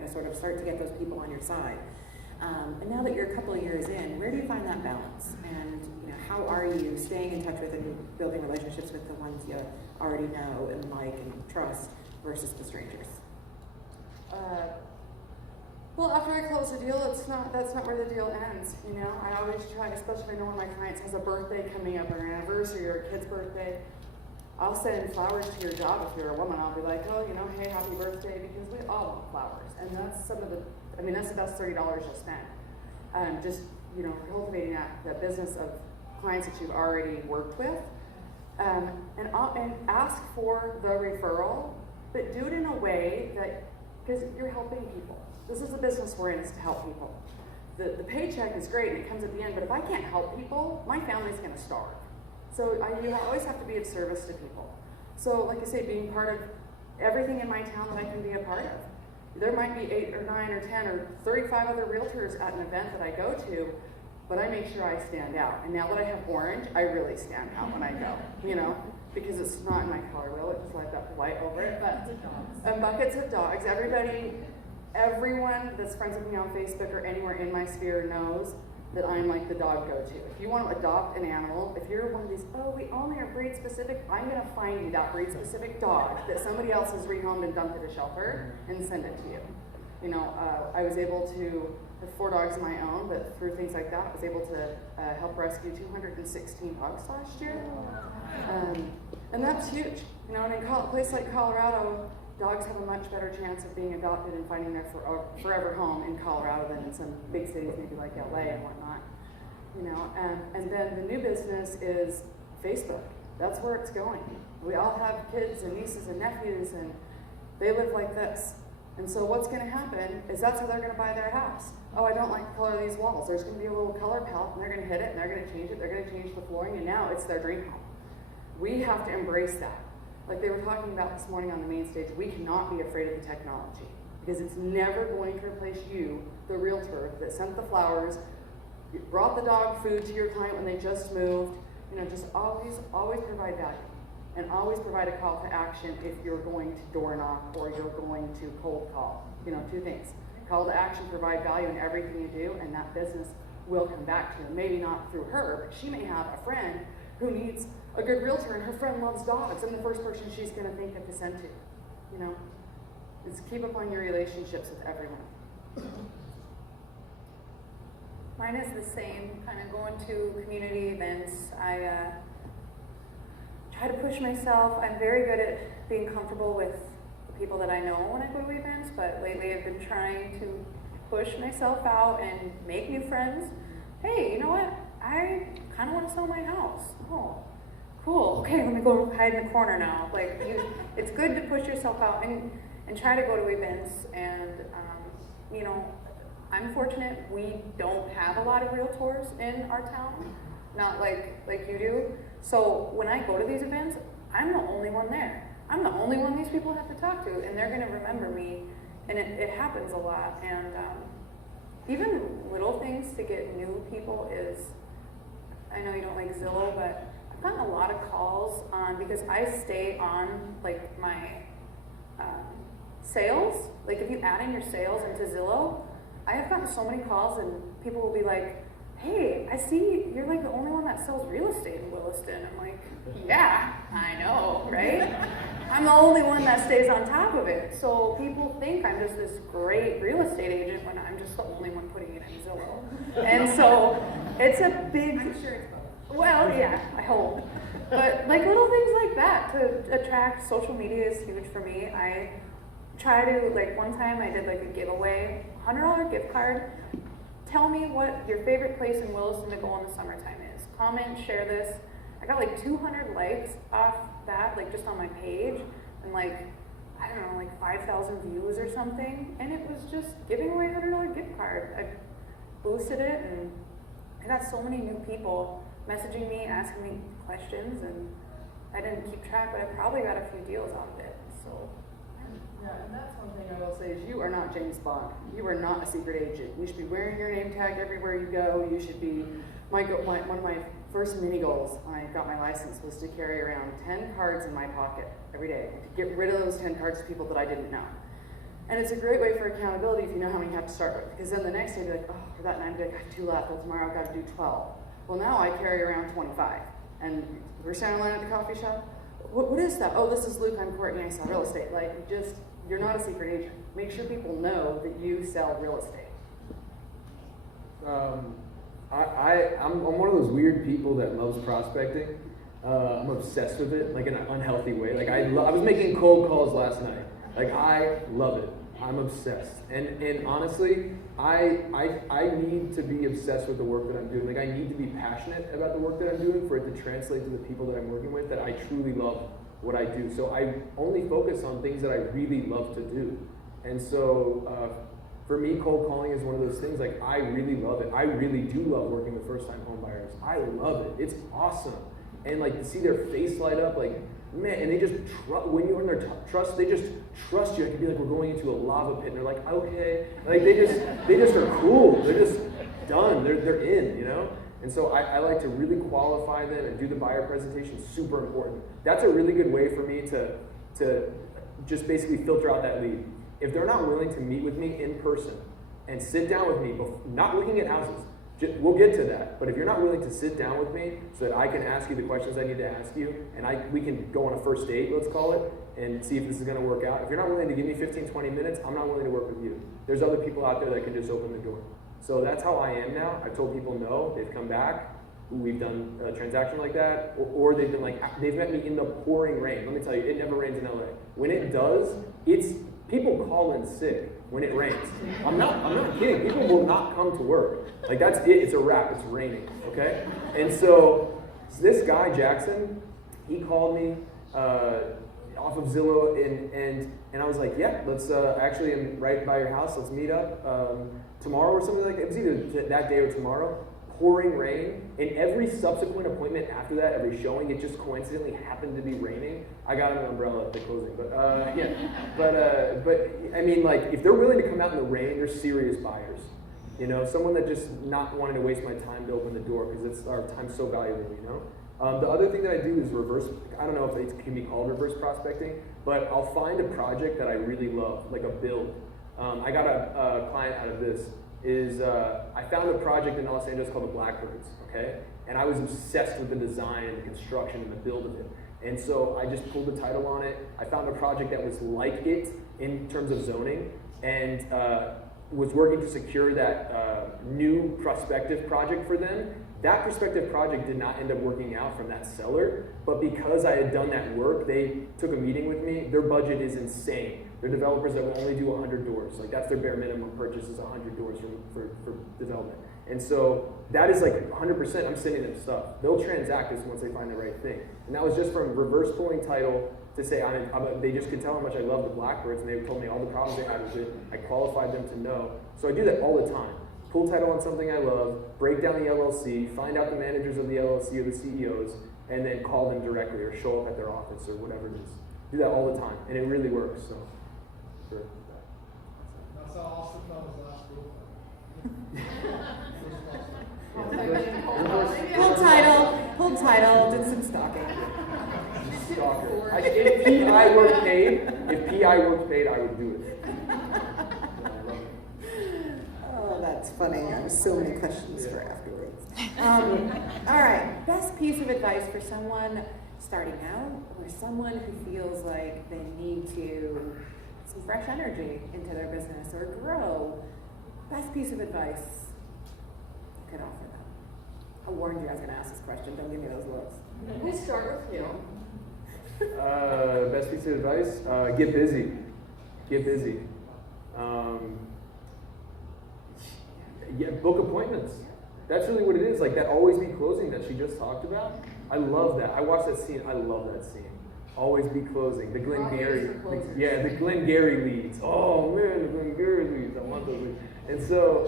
to sort of start to get those people on your side. And now that you're a couple of years in, where do you find that balance? And how are you staying in touch with and building relationships with the ones you already know and like and trust versus the strangers? Well, after I close the deal, that's not where the deal ends. I always try, especially if I know one of my clients has a birthday coming up, or an anniversary, or a kid's birthday. I'll send flowers to your job if you're a woman. I'll be like, hey, happy birthday, because we all want flowers, and that's that's the best $30 you'll spend. Just cultivating that business of clients that you've already worked with, and ask for the referral, but do it in a way that, because you're helping people. This is the business we're in, is to help people. The paycheck is great and it comes at the end, but if I can't help people, my family's going to starve. So you always have to be of service to people. So like I say, being part of everything in my town that I can be a part of. There might be 8 or 9 or 10 or 35 other realtors at an event that I go to, but I make sure I stand out. And now that I have orange, I really stand out when I go, because it's not in my color wheel, it's just like got the white over it. But buckets of dogs. Everyone that's friends with me on Facebook or anywhere in my sphere knows that I'm like the dog go-to. If you want to adopt an animal, if you're one of these, we only are breed specific, I'm going to find you that breed specific dog that somebody else has rehomed and dumped at a shelter and send it to you. I was able to have 4 dogs of my own, but through things like that, I was able to help rescue 216 dogs last year. And that's huge. And in a place like Colorado, dogs have a much better chance of being adopted and finding their forever home in Colorado than in some big cities, maybe like LA and whatnot. And then the new business is Facebook. That's where it's going. We all have kids and nieces and nephews, and they live like this. And so what's going to happen is that's how they're going to buy their house. I don't like the color of these walls. There's going to be a little color palette, and they're going to hit it, and they're going to change it. They're going to change the flooring, and now it's their dream home. We have to embrace that. Like they were talking about this morning on the main stage, we cannot be afraid of the technology, because it's never going to replace you, the realtor that sent the flowers, brought the dog food to your client when they just moved. Just always provide value, and always provide a call to action if you're going to door knock or you're going to cold call. 2 things. Call to action, provide value in everything you do, and that business will come back to you. Maybe not through her, but she may have a friend who needs a good realtor, and her friend loves dogs. I'm the first person she's going to think of to send to. It's keep up on your relationships with everyone. Mine is the same, kind of going to community events. I try to push myself. I'm very good at being comfortable with the people that I know when I go to events, but lately I've been trying to push myself out and make new friends. Hey, you know what? I kind of want to sell my house. Oh, cool. Okay, let me go hide in the corner now. It's good to push yourself out and try to go to events. And, I'm fortunate we don't have a lot of realtors in our town, not like you do. So when I go to these events, I'm the only one there. I'm the only one these people have to talk to, and they're going to remember me. And it happens a lot. And even little things to get new people is, I know you don't like Zillow, but I've gotten a lot of calls because I stay on my sales. If you add in your sales into Zillow, I have gotten so many calls, and people will be like, hey, I see you're the only one that sells real estate in Williston. I'm like, yeah, I know, right? I'm the only one that stays on top of it. So people think I'm just this great real estate agent when I'm just the only one putting it in Zillow. And so it's a big... I'm sure it's both. Well, yeah, I hope. But little things like that to attract. Social media is huge for me. I try to, one time I did a giveaway, $100 gift card. Tell me what your favorite place in Williston to go in the summertime is. Comment, share this. I got 200 likes off that, just on my page, and I don't know, 5,000 views or something. And it was just giving away a $100 gift card. I boosted it, and I got so many new people messaging me, asking me questions, and I didn't keep track, but I probably got a few deals out of it. So. Yeah, and that's one thing I will say is you are not James Bond. You are not a secret agent. You should be wearing your name tag everywhere you go. You should be, one of my first mini goals when I got my license was to carry around 10 cards in my pocket every day. To get rid of those 10 cards to people that I didn't know. And it's a great way for accountability if you know how many you have to start with. Because then the next day, you're like, oh, for that night, I'd be like, I have 2 left. Well, tomorrow I've got to do 12. Well, now I carry around 25. And we're standing in line at the coffee shop. What is that? Oh, this is Luke. I'm Courtney. I sell real estate. Like, just, you're not a secret agent. Make sure people know that you sell real estate. I'm one of those weird people that loves prospecting. I'm obsessed with it, like in an unhealthy way. Like I was making cold calls last night. Like I love it. I'm obsessed. And honestly, I need to be obsessed with the work that I'm doing. Like I need to be passionate about the work that I'm doing for it to translate to the people that I'm working with, that I truly love what I do. So I only focus on things that I really love to do. And so for me, cold calling is one of those things, like I really love it. I really do love working with first-time home buyers. I love it. It's awesome. And like to see their face light up, like, man, and they just, when you earn their trust, they just trust you. It can be like we're going into a lava pit, and they're like, okay. Like they just are cool. They're just done. They're in, you know? And so I like to really qualify them and do the buyer presentation. Super important. That's a really good way for me to just basically filter out that lead. If they're not willing to meet with me in person and sit down with me, not looking at houses, we'll get to that. But if you're not willing to sit down with me so that I can ask you the questions I need to ask you, and we can go on a first date, let's call it, and see if this is going to work out. If you're not willing to give me 15, 20 minutes, I'm not willing to work with you. There's other people out there that can just open the door. So that's how I am now. I've told people no, they've come back. We've done a transaction like that, or they've been like, they've met me in the pouring rain. Let me tell you, it never rains in LA. When it does, people call in sick when it rains. I'm not kidding. People will not come to work. Like that's it. It's a wrap. It's raining. Okay. And so this guy Jackson, he called me off of Zillow, and I was like, yeah, let's actually, I'm right by your house. Let's meet up tomorrow or something like that. It was either that day or tomorrow. Pouring rain, and every subsequent appointment after that, every showing, it just coincidentally happened to be raining. I got an umbrella at the closing, but yeah. But I mean, like, if they're willing to come out in the rain, they're serious buyers. You know, someone that just not wanting to waste my time to open the door because our time's so valuable. You know, the other thing that I do is reverse. I don't know if it can be called reverse prospecting, but I'll find a project that I really love, like a build. I got a client out of this. I found a project in Los Angeles called the Blackbirds, okay? And I was obsessed with the design and the construction and the build of it. And so I just pulled the title on it. I found a project that was like it in terms of zoning, and was working to secure that new prospective project for them. That prospective project did not end up working out from that seller, but because I had done that work, they took a meeting with me. Their budget is insane. They're developers that will only do 100 doors. Like that's their bare minimum purchase is 100 doors for development. And so that is like 100%, I'm sending them stuff. They'll transact this once they find the right thing. And that was just from reverse pulling title to say, they just could tell how much I love the Blackbirds, and they told me all the problems they had with it. I qualified them to know. So I do that all the time. Pull title on something I love, break down the LLC, find out the managers of the LLC or the CEOs, and then call them directly or show up at their office or whatever it is. Do that all the time, and it really works. So, sure. That's how Austin found his last girlfriend. Pulled title, did some stalking. Stalker. If PI worked paid, I would do it. Oh, that's funny. I have so many questions for afterwards. All right, best piece of advice for someone starting out or someone who feels like they need to put some fresh energy into their business or grow. Best piece of advice you could offer them. I warned you I was going to ask this question. Don't give me those looks. We start with you. Best piece of advice, get busy. Get busy. Yeah, book appointments. That's really what it is. Like that always be closing that she just talked about. I love that. I watched that scene. I love that scene. Always be closing. The Glengarry. The Glengarry leads. Oh man, the Glengarry leads. I want those leads. And so,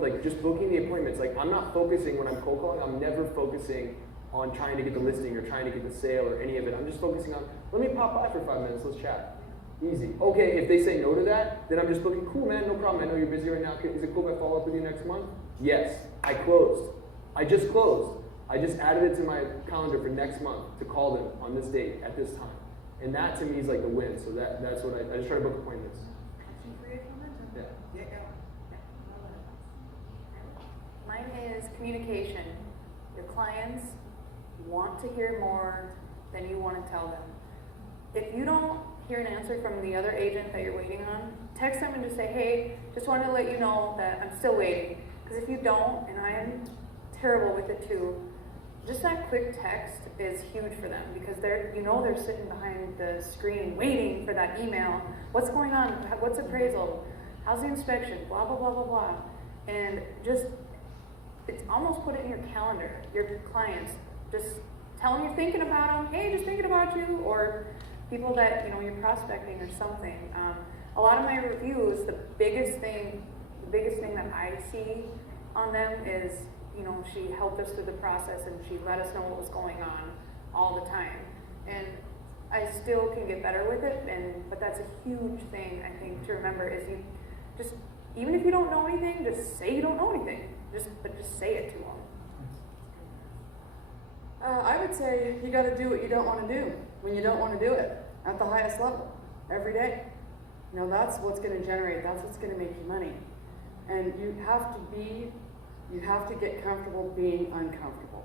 like just booking the appointments. Like I'm not focusing when I'm cold calling. I'm never focusing on trying to get the listing or trying to get the sale or any of it. I'm just focusing on, let me pop by for 5 minutes. Let's chat. Easy. Okay, if they say no to that, then I'm just looking, cool, man, no problem. I know you're busy right now. Is it cool if I follow up with you next month? Yes. I closed. I just closed. I just added it to my calendar for next month to call them on this date at this time. And that to me is like the win. So that's what I just try to book appointments. Action creates momentum. Yeah. Yeah, go. Yeah. Mine is communication. Your clients want to hear more than you want to tell them. If you don't hear an answer from the other agent that you're waiting on, text them and just say, hey, just wanted to let you know that I'm still waiting. Because if you don't, and I am terrible with it too, just that quick text is huge for them because they're sitting behind the screen waiting for that email. What's going on? What's appraisal? How's the inspection? Blah, blah, blah, blah, blah. And just, it's almost put it in your calendar, your clients. Just tell them you're thinking about them. Hey, just thinking about you. Or people that, you're prospecting or something. A lot of my reviews, the biggest thing that I see on them is, she helped us through the process and she let us know what was going on all the time. And I still can get better with it, but that's a huge thing, I think, to remember is you just, even if you don't know anything, just say you don't know anything. But just say it to them. I would say you got to do what you don't want to do when you don't want to do it at the highest level every day. That's what's going to generate. That's what's going to make you money. And you have to get comfortable being uncomfortable.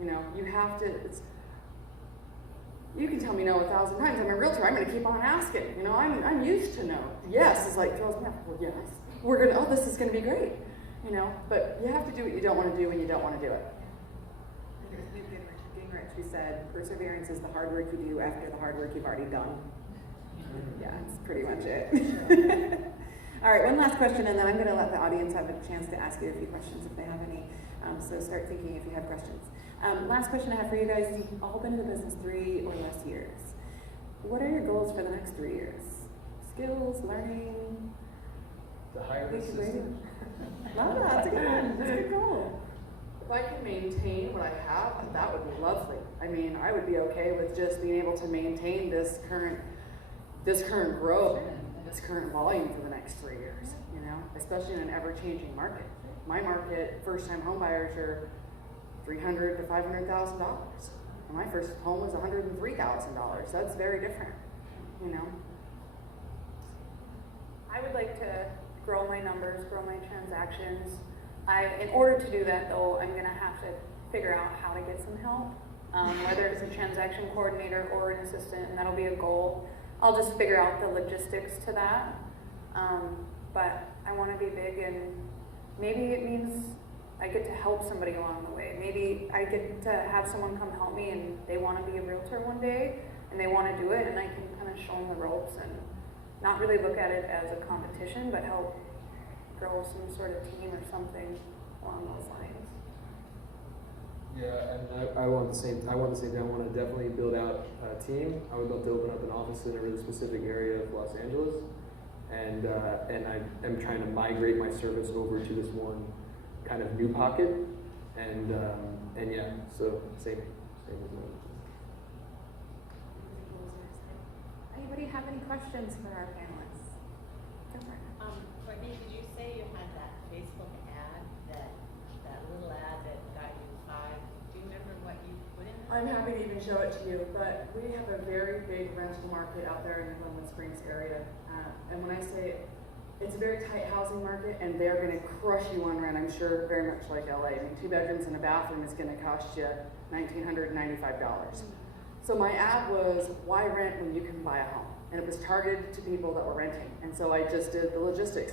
You have to. You can tell me no 1,000 times. I'm a realtor. I'm going to keep on asking. I'm used to no. Yes is like throws me off. Well, yes. This is going to be great. But you have to do what you don't want to do when you don't want to do it. Gingrich, who said, perseverance is the hard work you do after the hard work you've already done. Yeah, that's pretty much it. All right, one last question, and then I'm going to let the audience have a chance to ask you a few questions if they have any. So start thinking if you have questions. Last question I have for you guys is, you've all been in the business 3 or less years. What are your goals for the next 3 years? Skills, learning? To hire an assistant. Love that. That's a good one. That's a good goal. If I can maintain what I have, that would be lovely. I would be okay with just being able to maintain this current growth, this current volume for the next 3 years, especially in an ever-changing market. My market, first-time home buyers are $300,000 to $500,000. My first home was $103,000. That's very different, I would like to grow my numbers, grow my transactions. In order to do that, though, I'm going to have to figure out how to get some help, whether it's a transaction coordinator or an assistant, and that'll be a goal. I'll just figure out the logistics to that. But I want to be big, and maybe it means I get to help somebody along the way. Maybe I get to have someone come help me, and they want to be a realtor one day, and they want to do it, and I can kind of show them the ropes and not really look at it as a competition, but help grow some sort of team or something along those lines. Yeah, and I want the same thing. I want to definitely build out a team. I would love to open up an office in a really specific area of Los Angeles, and I am trying to migrate my service over to this one kind of new pocket, and yeah, so same as mine. Anybody have any questions for our panelists? Go for it. Courtney, did you say you had that Facebook ad, that little ad that got you 5? Do you remember what you put in there? I'm happy to even show it to you, but we have a very big rental market out there in the Glenwood Springs area. And when I say it's a very tight housing market, and they're going to crush you on rent, I'm sure, very much like LA. 2 bedrooms and a bathroom is going to cost you $1,995. So my ad was, why rent when you can buy a home? And it was targeted to people that were renting. And so I just did the logistics.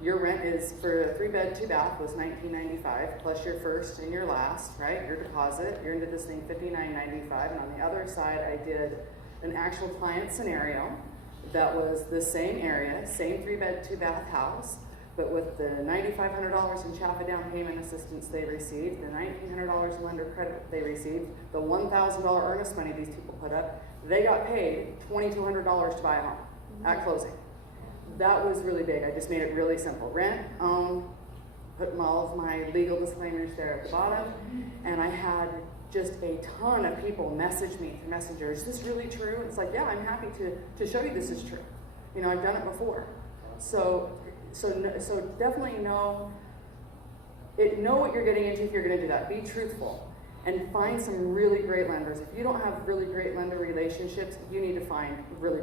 Your rent is, for a 3-bed, 2-bath, was $1,995 plus your first and your last, right? Your deposit. You're into this thing $5,995. And on the other side, I did an actual client scenario that was the same area, same 3-bed, 2-bath house, but with the $9,500 in CHAPA down payment assistance they received, the $1,900 in lender credit they received, the $1,000 earnest money these people put up, they got paid $2,200 to buy a home at closing. That was really big. I just made it really simple. Rent, own, put all of my legal disclaimers there at the bottom, and I had just a ton of people message me through Messenger. Is this really true? It's like, yeah, I'm happy to show you this is true. I've done it before. So definitely know what you're getting into if you're going to do that. Be truthful. and find some really great lenders. If you don't have really great lender relationships, you need to find really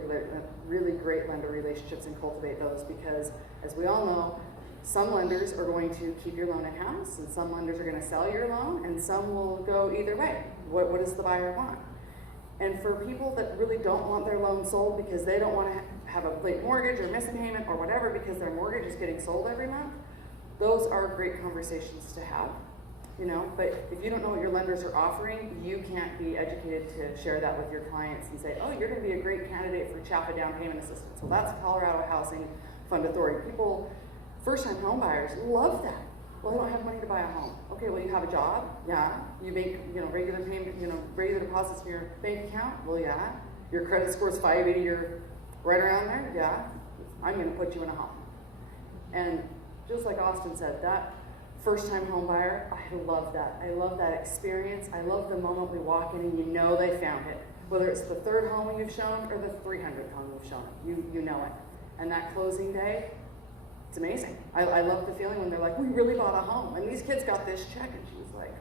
great lender relationships and cultivate those, because as we all know, some lenders are going to keep your loan in-house, and some lenders are going to sell your loan, and some will go either way. What does the buyer want? And for people that really don't want their loan sold because they don't want to have a late mortgage or miss a payment or whatever because their mortgage is getting sold every month, those are great conversations to have. You know, but if you don't know what your lenders are offering, you can't be educated to share that with your clients and say, oh, you're going to be a great candidate for CHAPA down payment assistance. Well, that's Colorado Housing Fund Authority. People, first-time home buyers, love that. Well, I don't have money to buy a home. Okay, well, you have a job? Yeah. You make, regular payment, regular deposits in your bank account? Well, yeah. Your credit score is 580, you're right around there? Yeah. I'm going to put you in a home. And just like Austin said, that first-time home buyer, I love that. I love that experience. I love the moment we walk in and you know they found it. Whether it's the third home you've shown or the 300th home you've shown, you know it. And that closing day, it's amazing. I love the feeling when they're like, we really bought a home. And these kids got this check, and she was like,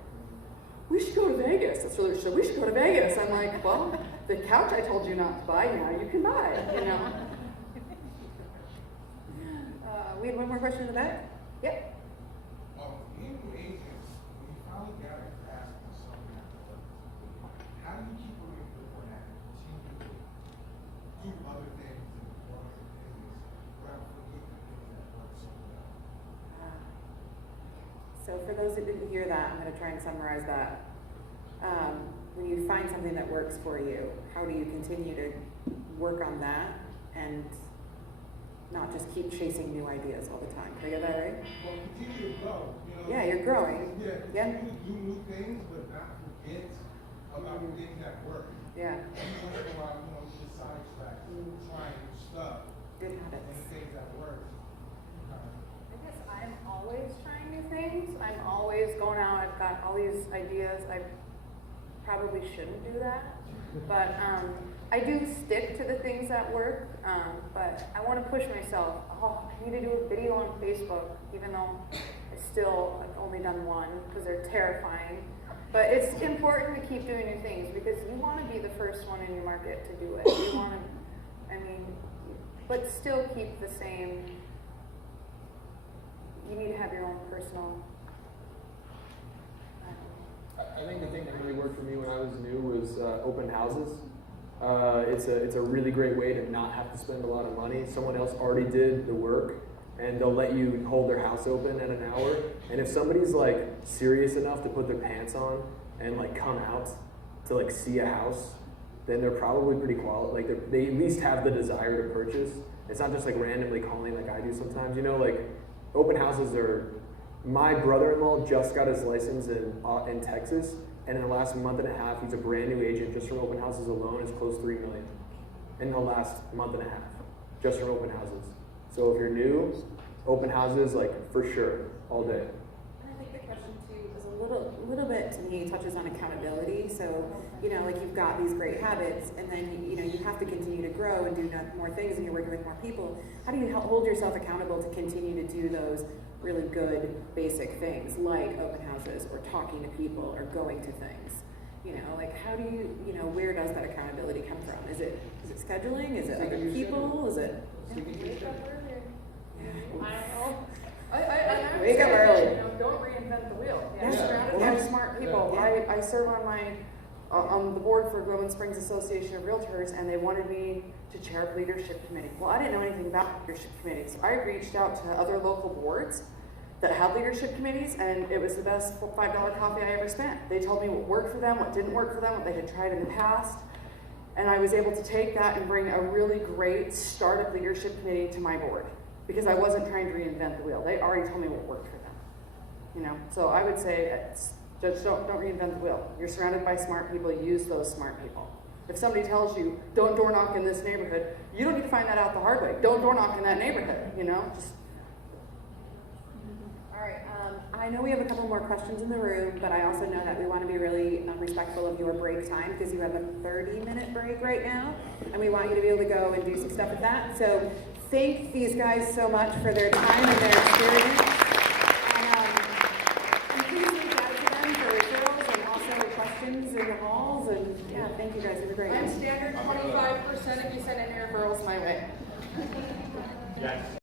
we should go to Vegas. That's really we should go to Vegas. I'm like, well, the couch I told you not to buy, now you can buy, We had one more question in the back. Yep. Being agents, when you finally got a grasp on something that works, how do you keep moving forward and continue to do other things and grow your business without forgetting the things that work so well? So for those that didn't hear that, I'm going to try and summarize that. When you find something that works for you, how do you continue to work on that and not just keep chasing new ideas all the time? Did I get that right? Well, continue to grow. Yeah, you're growing. Yeah, continue to do new things, but not forget about the things that work. Yeah. Every once in a while, you just sidetrack, trying new stuff, Good and habits. the things that work. I guess I'm always trying new things. I'm always going out. I've got all these ideas. I probably shouldn't do that, but I do stick to the things that work. But I want to push myself. Oh, I need to do a video on Facebook, even though I've only done one because they're terrifying. But it's important to keep doing new things because you want to be the first one in your market to do it. You want to, but still keep the same. You need to have your own personal. I think the thing that really worked for me when I was new was open houses. It's a really great way to not have to spend a lot of money. Someone else already did the work, and they'll let you hold their house open at an hour. And if somebody's like serious enough to put their pants on and like come out to like see a house, then they're probably pretty qualified. Like they at least have the desire to purchase. It's not just like randomly calling like I do sometimes. Like open houses are. My brother-in-law just got his license in Texas, and in the last month and a half, he's a brand new agent just from open houses alone. Has closed $3 million in the last month and a half, just from open houses. So if you're new, open houses like for sure all day. And I think the question too is a little bit to me touches on accountability. So like you've got these great habits, and then you have to continue to grow and do more things, and you're working with more people. How do you hold yourself accountable to continue to do those really good basic things like open houses or talking to people or going to things? Like how do you, where does that accountability come from? Is it scheduling? Is it other people? Is it? Wake up earlier. Yeah. Wake up early. Don't reinvent the wheel. Yeah. Surrounded by smart people. Yeah. I serve on the board for Gilman Springs Association of Realtors, and they wanted me to chair a leadership committee. Well, I didn't know anything about leadership committees. So I reached out to other local boards that have leadership committees, and it was the best $5 coffee I ever spent. They told me what worked for them, what didn't work for them, what they had tried in the past, and I was able to take that and bring a really great startup leadership committee to my board because I wasn't trying to reinvent the wheel. They already told me what worked for them. So I would say, just don't reinvent the wheel. You're surrounded by smart people. Use those smart people. If somebody tells you, don't door knock in this neighborhood, you don't need to find that out the hard way. Don't door knock in that neighborhood, just. All right. I know we have a couple more questions in the room, but I also know that we want to be really respectful of your break time because you have a 30-minute break right now, and we want you to be able to go and do some stuff with that. So thank these guys so much for their time and their experience. And please reach out to them for referrals and also Yes.